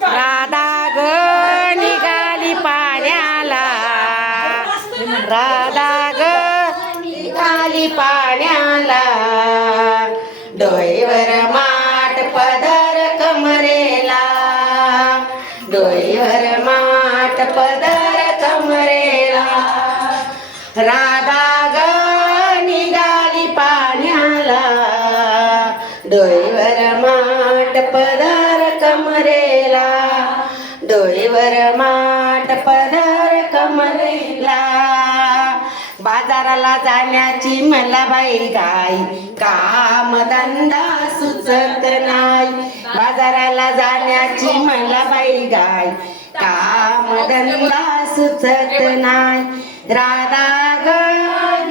राधा ग निघाली पाण्याला. राधा ग निघाली पाण्याला. डोईवर माठ पदर कमरेला. डोईवर माठ पदर कमरेला. राधा ग डोईवर माट पदार कमरेला. डोईवर माट पदार कमरेला. बाजाराला जाण्याची मला बाई गाई. काम धंदा सुचत नाही. बाजाराला जाण्याची मला बाई गाई. काम धंदा सुचत नाही. राधा ग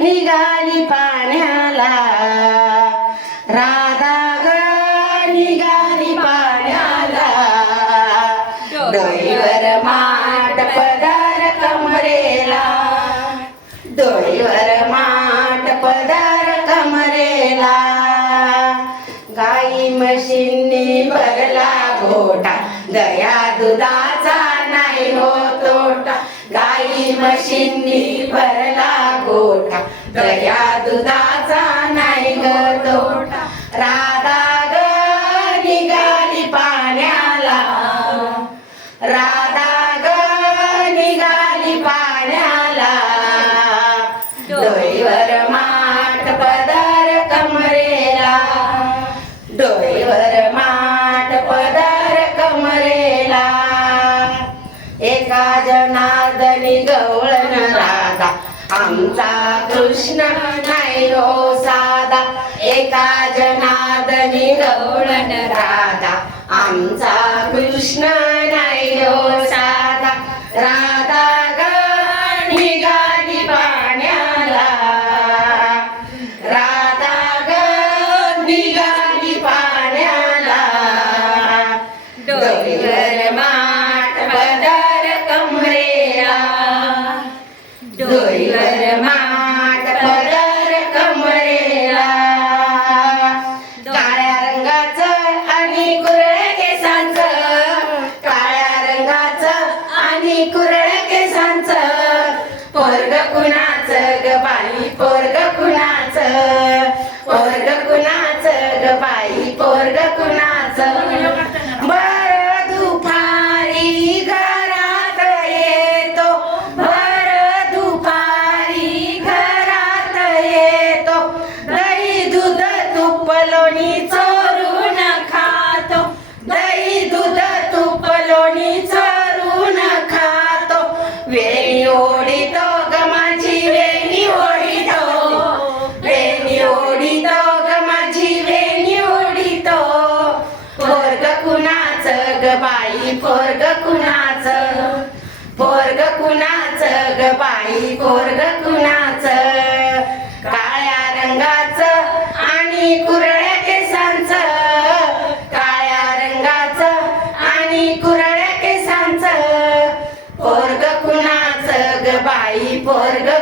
निघाली पाण्याला. रा डोईवर माठ पदार कमरेला. डोईवर माठ पदार कमरेला. गाई म्हशींनी भरला गोठा दया दुधाचा नाही हो तोटा. गाई म्हशींनी भरला गोठा दया दुधाचा आमचा कृष्ण नाही हो साधा एका जनार्दनी गवळण राधा. आमचा कृष्ण नाही हो साधा राधा ग निघाली पाण्याला. राधा ग निघाली पाण्याला. डोईवर माठ पदार कमरेला. डोईवर ग बाई पोरग कुणाच? पोरग कुणाच ग बाई पोरग कुणाच? काळ्या रंगाच आणि कुरळ्या केसांच. काळ्या रंगाच आणि कुरळ्या केसांच. पोरग कुणाच ग बाई पोरग